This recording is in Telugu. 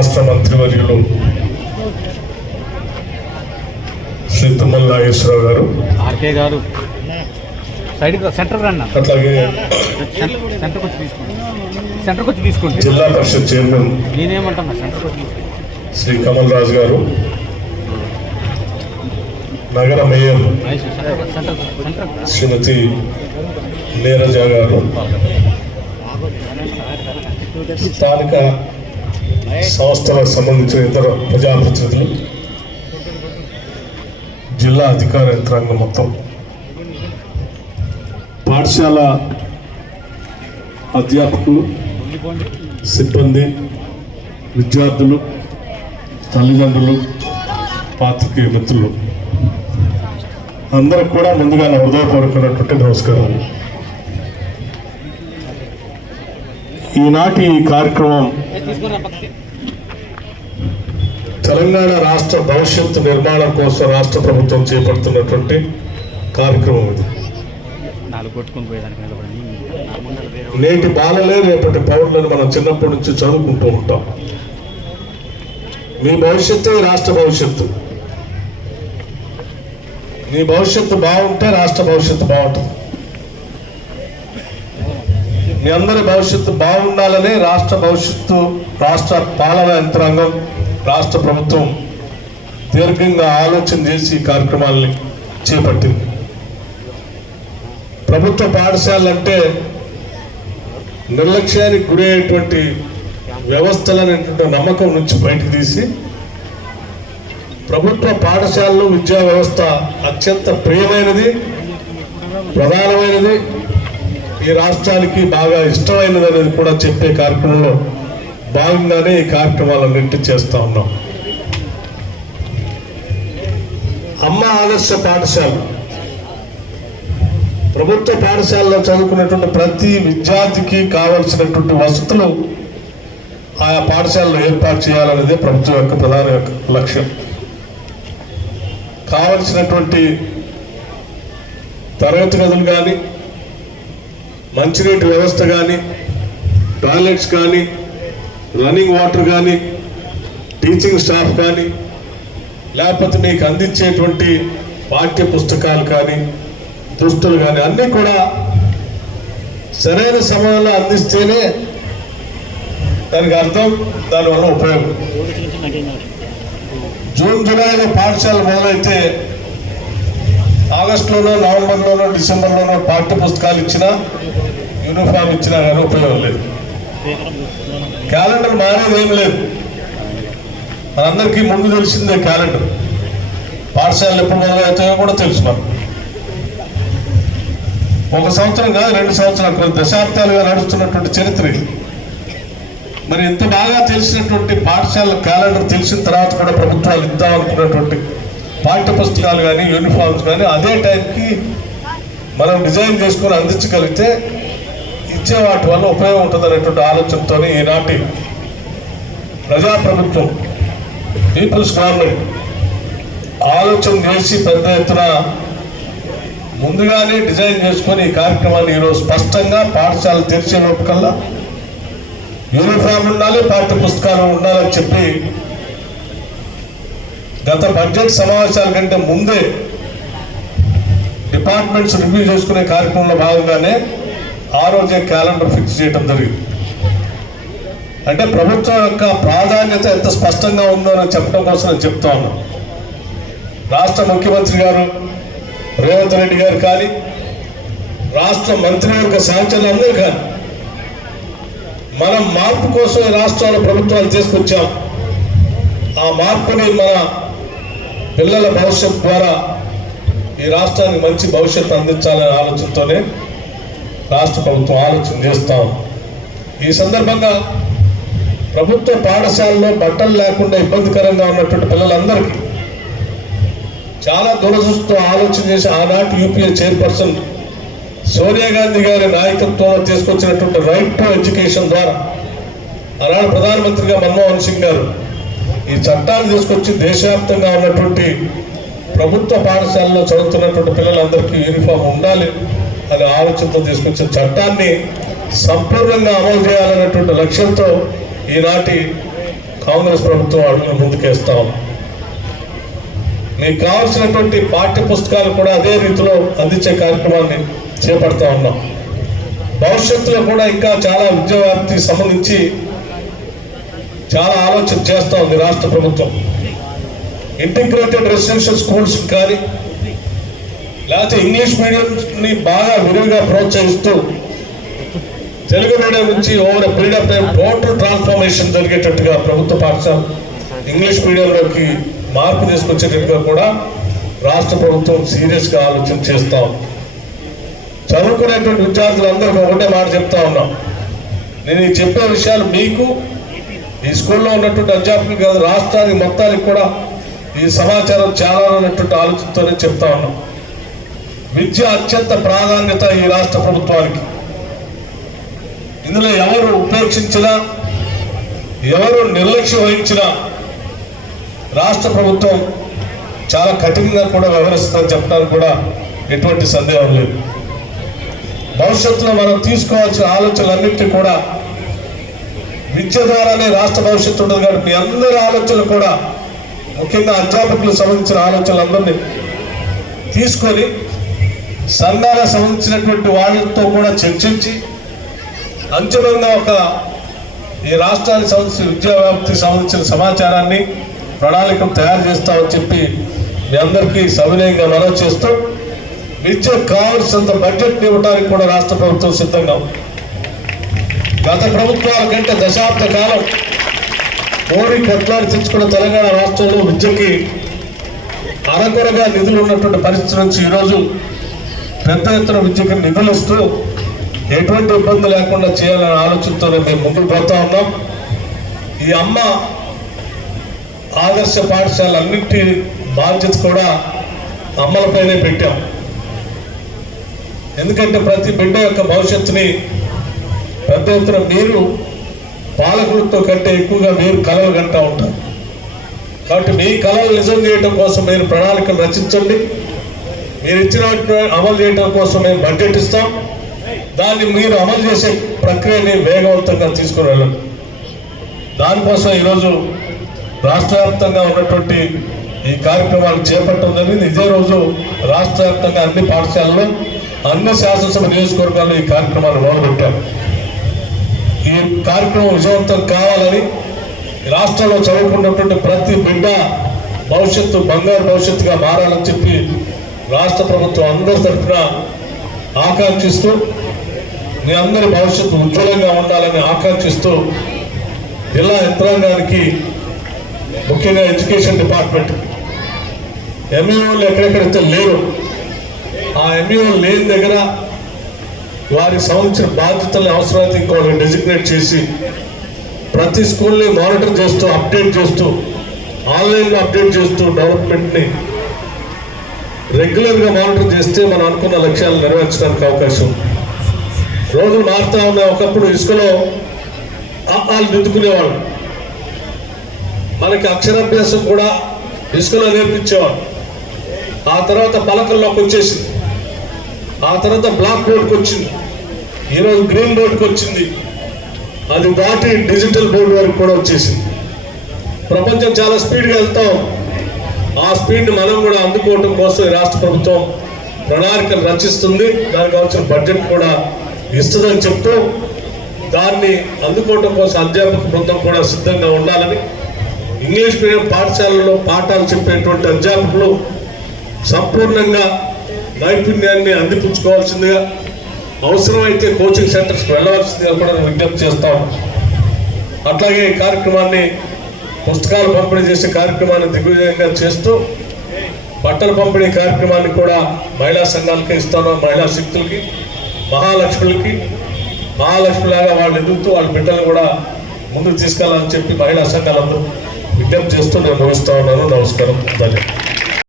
రాష్ట్ర మంత్రివర్యులు శ్రీ తుమ్మల నాగేశ్వరరావు గారు, ఆర్కే గారు సెంటర్ అట్లాగే జిల్లా పరిషత్ చైర్మన్ శ్రీ కమల్ రాజు గారు, నగర మేయర్ శ్రీమతి నీరజ గారు, స్థానిక సంస్థలకు సంబంధించిన ఇతర ప్రజాప్రతినిధులు, జిల్లా అధికార యంత్రాంగం మొత్తం, పాఠశాల అధ్యాపకులు, సిబ్బంది, విద్యార్థులు, తల్లిదండ్రులు, పాత్రికేయ మిత్రులు అందరికి కూడా ముందుగా నా హృదయపూర్వకమైనటువంటి నమస్కారాలు. ఈనాటి ఈ కార్యక్రమం తెలంగాణ రాష్ట్ర భవిష్యత్తు నిర్మాణం కోసం రాష్ట్ర ప్రభుత్వం చేపడుతున్నటువంటి కార్యక్రమం ఇది. నేటి బాలలే రేపటి పౌరులను మనం చిన్నప్పటి నుంచి చదువుకుంటూ ఉంటాం. మీ భవిష్యత్తే రాష్ట్ర భవిష్యత్తు. మీ భవిష్యత్తు బాగుంటే రాష్ట్ర భవిష్యత్తు బాగుంటుంది. మీ అందరి భవిష్యత్తు బాగుండాలని రాష్ట్ర భవిష్యత్తు, రాష్ట్ర పాలనా యంత్రాంగం, రాష్ట్ర ప్రభుత్వం దీర్ఘంగా ఆలోచన చేసి ఈ కార్యక్రమాలని చేపట్టింది. ప్రభుత్వ పాఠశాలంటే నిర్లక్ష్యానికి గురయ్యేటువంటి వ్యవస్థలనేటువంటి నమ్మకం నుంచి బయటకు తీసి ప్రభుత్వ పాఠశాలలు, విద్యా వ్యవస్థ అత్యంత ప్రియమైనది, ప్రధానమైనది, ఈ రాష్ట్రానికి బాగా ఇష్టమైనది అనేది కూడా చెప్పే కార్యక్రమంలో భాగంగానే ఈ కార్యక్రమాలన్నింటి చేస్తూ ఉన్నాం. అమ్మ ఆదర్శ పాఠశాల, ప్రభుత్వ పాఠశాలలో చదువుకున్నటువంటి ప్రతి విద్యార్థికి కావలసినటువంటి వసతులు ఆయా పాఠశాలలో ఏర్పాటు చేయాలనేదే ప్రభుత్వం యొక్క ప్రధాన లక్ష్యం. కావలసినటువంటి తరగతి గదులు కానీ, మంచినీటి వ్యవస్థ కానీ, టాయిలెట్స్ కానీ, రన్నింగ్ వాటర్ కానీ, టీచింగ్ స్టాఫ్ కానీ, లేకపోతే మీకు అందించేటువంటి పాఠ్య పుస్తకాలు కానీ, దుస్తులు కానీ అన్నీ కూడా సరైన సమయంలో అందిస్తేనే దానికి అర్థం, దానివల్ల ఉపయోగం. జూన్ జూలైలో పాఠశాల మొదలైతే ఆగస్టులోనో, నవంబర్లోనో, డిసెంబర్లోనో పాఠ్య పుస్తకాలు ఇచ్చినా, యూనిఫామ్ ఇచ్చినా కానీ ఉపయోగం లేదు. క్యాలెండర్ మారేది ఏం లేదు. మనందరికీ ముందు తెలిసిందే క్యాలెండర్. పాఠశాలలు ఎప్పుడు మొదలవుతాయో కూడా తెలుసు. మనం ఒక సంవత్సరం కాదు, 2 సంవత్సరాలు, దశాబ్దాలుగా నడుస్తున్నటువంటి చరిత్ర ఇది. మరి ఎంత బాగా తెలిసినటువంటి పాఠశాల క్యాలెండర్ తెలిసిన తర్వాత కూడా ప్రభుత్వాలు ఇద్దామనుకున్నటువంటి పాఠ్య పుస్తకాలు కానీ, యూనిఫామ్స్ కానీ అదే టైంకి మనం డిజైన్ చేసుకొని అందించగలిగితే ఇచ్చే వాటి వల్ల ఉపయోగం ఉంటుంది అనేటువంటి ఆలోచనతో ఈనాటి ప్రజాప్రభుత్వం, పీపుల్స్ గవర్నమెంట్ ఆలోచన చేసి పెద్ద ఎత్తున ముందుగానే డిజైన్ చేసుకొని ఈ కార్యక్రమాన్ని ఈరోజు స్పష్టంగా పాఠశాలలు తెరిచే లోపకల్లా యూనిఫామ్ ఉండాలి, పాఠ్య పుస్తకాలు ఉండాలని చెప్పి గత బడ్జెట్ సమావేశాల కంటే ముందే డిపార్ట్మెంట్స్ రివ్యూ చేసుకునే కార్యక్రమంలో భాగంగానే ఆ రోజే క్యాలెండర్ ఫిక్స్ చేయడం జరిగింది. అంటే ప్రభుత్వం యొక్క ప్రాధాన్యత ఎంత స్పష్టంగా ఉందో అని చెప్పడం కోసం నేను చెప్తా ఉన్నాను. రాష్ట్ర ముఖ్యమంత్రి గారు రేవంత్ రెడ్డి గారు కానీ, రాష్ట్ర మంత్రివర్గ సహచరులందరూ కానీ మనం మార్పు కోసం ఈ రాష్ట్రాల ప్రభుత్వాలు తీసుకొచ్చాం. ఆ మార్పుని మన పిల్లల భవిష్యత్తు ద్వారా ఈ రాష్ట్రానికి మంచి భవిష్యత్తు అందించాలనే ఆలోచనతోనే రాష్ట్ర ప్రభుత్వం ఆలోచన చేస్తాం. ఈ సందర్భంగా ప్రభుత్వ పాఠశాలలో బట్టలు లేకుండా ఇబ్బందికరంగా ఉన్నటువంటి పిల్లలందరికీ చాలా దూరదృష్టితో ఆలోచన చేసి ఆనాటి యూపీఏ చైర్పర్సన్ సోనియా గాంధీ గారి నాయకత్వంలో తీసుకొచ్చినటువంటి రైట్ టు ఎడ్యుకేషన్ ద్వారా ఆనాడు ప్రధానమంత్రిగా మన్మోహన్ సింగ్ గారు ఈ చట్టాన్ని తీసుకొచ్చి దేశవ్యాప్తంగా ఉన్నటువంటి ప్రభుత్వ పాఠశాలలో చదువుతున్నటువంటి పిల్లలందరికీ యూనిఫామ్ ఉండాలి అనే ఆలోచనతో తీసుకొచ్చిన చట్టాన్ని సంపూర్ణంగా అమలు చేయాలనేటువంటి లక్ష్యంతో ఈనాటి కాంగ్రెస్ ప్రభుత్వం అడుగులు ముందుకేస్తా ఉంది. మీకు కావాల్సినటువంటి పాఠ్య పుస్తకాలు కూడా అదే రీతిలో అందించే కార్యక్రమాన్ని చేపడతా ఉన్నాం. భవిష్యత్తులో కూడా ఇంకా చాలా విద్యా వ్యాప్తికి సంబంధించి చాలా ఆలోచన చేస్తూ ఉంది రాష్ట్ర ప్రభుత్వం. ఇంటిగ్రేటెడ్ రెసిడెన్షియల్ స్కూల్స్ కానీ లేకపోతే ఇంగ్లీష్ మీడియంని బాగా విరివిగా ప్రోత్సహిస్తూ తెలుగు మీడియం నుంచి over a period of time total transformation జరిగేటట్టుగా ప్రభుత్వ పాఠశాల ఇంగ్లీష్ మీడియంలోకి మార్పు తీసుకొచ్చేటట్టుగా కూడా రాష్ట్ర ప్రభుత్వం సీరియస్గా ఆలోచన చేస్తాం. చదువుకునేటువంటి విద్యార్థులందరికీ ఒకటే మాట చెప్తా ఉన్నాం. నేను ఈ చెప్పే విషయాలు మీకు ఈ స్కూల్లో ఉన్నటువంటి అధ్యాపకులు కాదు, రాష్ట్రానికి మొత్తానికి కూడా ఈ సమాచారం చాలా ఉన్నటువంటి ఆలోచనతోనే చెప్తా ఉన్నాం. విద్య అత్యంత ప్రాధాన్యత ఈ రాష్ట్ర ప్రభుత్వానికి. ఇందులో ఎవరు ఉపేక్షించినా, ఎవరు నిర్లక్ష్యం వహించినా రాష్ట్ర ప్రభుత్వం చాలా కఠినంగా కూడా వ్యవహరిస్తుందని చెప్పడానికి కూడా ఎటువంటి సందేహం లేదు. భవిష్యత్తులో మనం తీసుకోవాల్సిన ఆలోచనలన్నింటినీ కూడా విద్య ద్వారానే రాష్ట్ర భవిష్యత్తు ఉంటుంది. కాబట్టి మీ అందరి ఆలోచనలు కూడా, ముఖ్యంగా అధ్యాపకులకు సంబంధించిన ఆలోచనలందరినీ తీసుకొని సంఘాలకు సంబంధించినటువంటి వాళ్ళతో కూడా చర్చించి అంతిమంగా ఈ రాష్ట్రానికి సంబంధించిన విద్యా వ్యాప్తికి సంబంధించిన సమాచారాన్ని, ప్రణాళికలు తయారు చేస్తామని చెప్పి మీ అందరికీ సవినయంగా మనవి చేస్తూ, విద్యకు కావాల్సినంత బడ్జెట్ని ఇవ్వడానికి కూడా రాష్ట్ర ప్రభుత్వం సిద్ధంగా ఉంది. గత ప్రభుత్వాల కంటే దశాబ్ద కాలం మోడీ కొట్లాడి తెచ్చుకున్న తెలంగాణ రాష్ట్రంలో విద్యకి అరకొరగా నిధులు ఉన్నటువంటి పరిస్థితి నుంచి ఈరోజు పెద్ద ఎత్తున విద్యకి నిధులు ఇస్తూ ఎటువంటి ఇబ్బంది లేకుండా చేయాలనే ఆలోచనతోనే మేము ముందుకు పోతా ఉన్నాం. ఈ అమ్మ ఆదర్శ పాఠశాలన్నింటి బాధ్యత కూడా అమ్మలపైనే పెట్టాం. ఎందుకంటే ప్రతి బిడ్డ యొక్క భవిష్యత్తుని పెద్ద ఎత్తున మీరు పాలకులతో కంటే ఎక్కువగా మీరు కలలు కంటూ ఉంటారు. కాబట్టి మీ కళలు నిజం చేయడం కోసం మీరు ప్రణాళికలు రచించండి. మీరు ఇచ్చిన అమలు చేయడం కోసం మేము బడ్జెట్ ఇస్తాం. దాన్ని మీరు అమలు చేసే ప్రక్రియని వేగవంతంగా తీసుకుని వెళ్ళండి. దానికోసం ఈరోజు రాష్ట్ర వ్యాప్తంగా ఉన్నటువంటి ఈ కార్యక్రమాలు చేపట్టడం జరిగింది. ఇదే రోజు రాష్ట్ర వ్యాప్తంగా అన్ని పాఠశాలలో, అన్ని శాసనసభ నియోజకవర్గాల్లో ఈ కార్యక్రమాలు మొదలుపెట్టాం. ఈ కార్యక్రమం విజయవంతం కావాలని, రాష్ట్రంలో చదువుకున్నటువంటి ప్రతి బిడ్డ భవిష్యత్తు బంగారు భవిష్యత్తుగా మారాలని చెప్పి రాష్ట్ర ప్రభుత్వం అందరి తరఫున ఆకాంక్షిస్తూ, మీ అందరి భవిష్యత్తు ఉజ్వలంగా ఉండాలని ఆకాంక్షిస్తూ, జిల్లా యంత్రాంగానికి, ముఖ్యంగా ఎడ్యుకేషన్ డిపార్ట్మెంట్కి ఎంఈఓలు ఎక్కడెక్కడైతే లేరు, ఆ ఎంఈఓలు లేని దగ్గర వారికి సంబంధించిన బాధ్యతలను అవసరమైతే ఇంకోటి డెసిగ్నేట్ చేసి ప్రతి స్కూల్ని మానిటర్ చేస్తూ, అప్డేట్ చేస్తూ, ఆన్లైన్లో అప్డేట్ చేస్తూ డెవలప్మెంట్ని రెగ్యులర్గా మానిటర్ చేస్తే మనం అనుకున్న లక్ష్యాలను నెరవేర్చడానికి అవకాశం ఉంది. రోజులు మారుతూ ఉన్నాయి. ఒకప్పుడు ఇసుకలో వాళ్ళు దిద్దుకునేవాళ్ళు, మనకి అక్షరాభ్యాసం కూడా ఇసుకలో నేర్పించేవాళ్ళు. ఆ తర్వాత పలకల్లోకి వచ్చేసింది, ఆ తర్వాత బ్లాక్ బోర్డుకి వచ్చింది, ఈరోజు గ్రీన్ బోర్డుకి వచ్చింది, అది దాటి డిజిటల్ బోర్డు వరకు కూడా వచ్చేసింది. ప్రపంచం చాలా స్పీడ్గా వెళ్తాం. ఆ స్పీడ్ని మనం కూడా అందుకోవడం కోసం ఈ రాష్ట్ర ప్రభుత్వం ప్రణాళికలు రచిస్తుంది. దానికి కావాల్సిన బడ్జెట్ కూడా ఇస్తుందని చెప్తూ, దాన్ని అందుకోవడం కోసం అధ్యాపక బృందం కూడా సిద్ధంగా ఉండాలని, ఇంగ్లీష్ మీడియం పాఠశాలలో పాఠాలు చెప్పేటువంటి అధ్యాపకులు సంపూర్ణంగా నైపుణ్యాన్ని అందిపుచ్చుకోవాల్సిందిగా, అవసరమైతే కోచింగ్ సెంటర్స్కి వెళ్ళవలసిందిగా కూడా విజ్ఞప్తి చేస్తాము. అట్లాగే ఈ కార్యక్రమాన్ని, పుస్తకాలు పంపిణీ చేసే కార్యక్రమాన్ని దిగ్విజయంగా చేస్తూ, బట్టల పంపిణీ కార్యక్రమాన్ని కూడా మహిళా సంఘాలకే ఇస్తాను. మహిళా శక్తులకి, మహాలక్ష్మిలాగా వాళ్ళు ఎదుగుతూ వాళ్ళ బిడ్డలు కూడా ముందుకు తీసుకెళ్ళాలని చెప్పి మహిళా సంఘాలందరూ విజ్ఞప్తి చేస్తూ నేను ముగిస్తా ఉన్నాను. నమస్కారం. ధన్యవాదాలు.